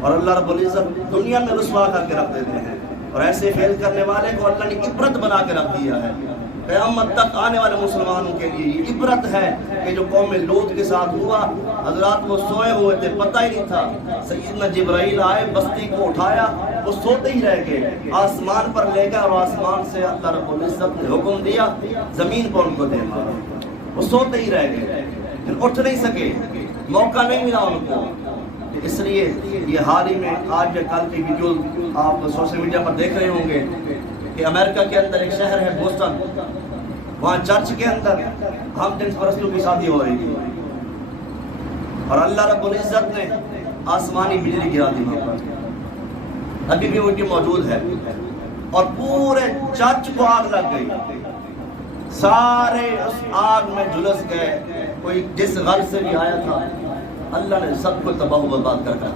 और अल्लाह रब्बुल इज़्ज़त दुनिया में रुसवा करके रख देते हैं। और ऐसे फेल करने वाले को अल्लाह ने इबरत बना के रख दिया है। क़यामत तक आने वाले मुसलमानों के लिए ये इबरत है कि जो कौम लूत के साथ हुआ, हजरात वो सोए हुए थे, पता ही नहीं था। सैयदना जिब्राइल आए, बस्ती को उठाया, वो सोते ही रह गए, आसमान पर ले गए और आसमान से अल्लाह रब्बुल इज़्ज़त ने हुक्म दिया जमीन पर उनको दे मारो। वो सोते ही रह गए, फिर उठ नहीं सके, मौका नहीं मिला उनको। इसलिए ये हाल ही में आज या कल की वीडियो आप सोशल मीडिया पर देख रहे होंगे कि अमेरिका के अंदर एक शहर है बोस्टन, वहाँ चर्च के अंदर हम जिन्स परस्तों की शादी हो रही थी और अल्लाह रब्बुल इज़्ज़त ने आसमानी बिजली गिरा दी वहाँ पर। अभी भी उनकी मौजूद है और पूरे चर्च को आग लग गई, सारे उस आग में झुलस गए। कोई जिस घर से भी आया था अल्लाह ने सबको तबाह बर्बाद कर दिया।